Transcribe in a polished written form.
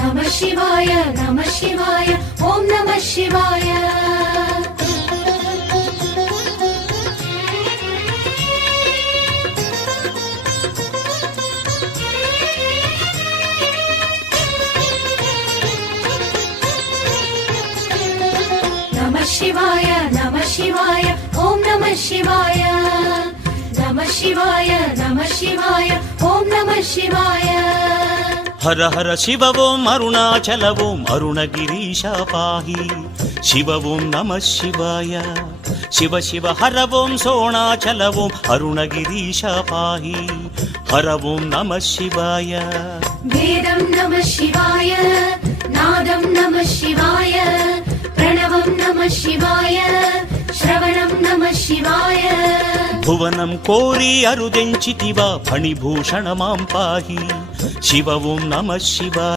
नमः शिवाय नमः शिवाय ॐ नमः शिवाय नमः शिवाय नमः शिवाय ॐ नमः शिवाय नमः शिवाय नमः शिवाय ॐ नमः शिवाय हर हर शिव ओम अरुणाचल ओम अरुणगिरीश पाहि शिव ओम नमः शिवाय शिव शिव हर ओम सोणाचल ओम अरुणगिरीश पाहि हर ओम नमः शिवाय वेदं नमः शिवाय नादं नमः शिवाय प्रणवं नमः शिवाय श्रवणं नमः शिवाय भुवनं कोरि अरुदೆಂಚಿತಿವ फणिभूषण मां पाहि शिव ओम नमः शिवाय।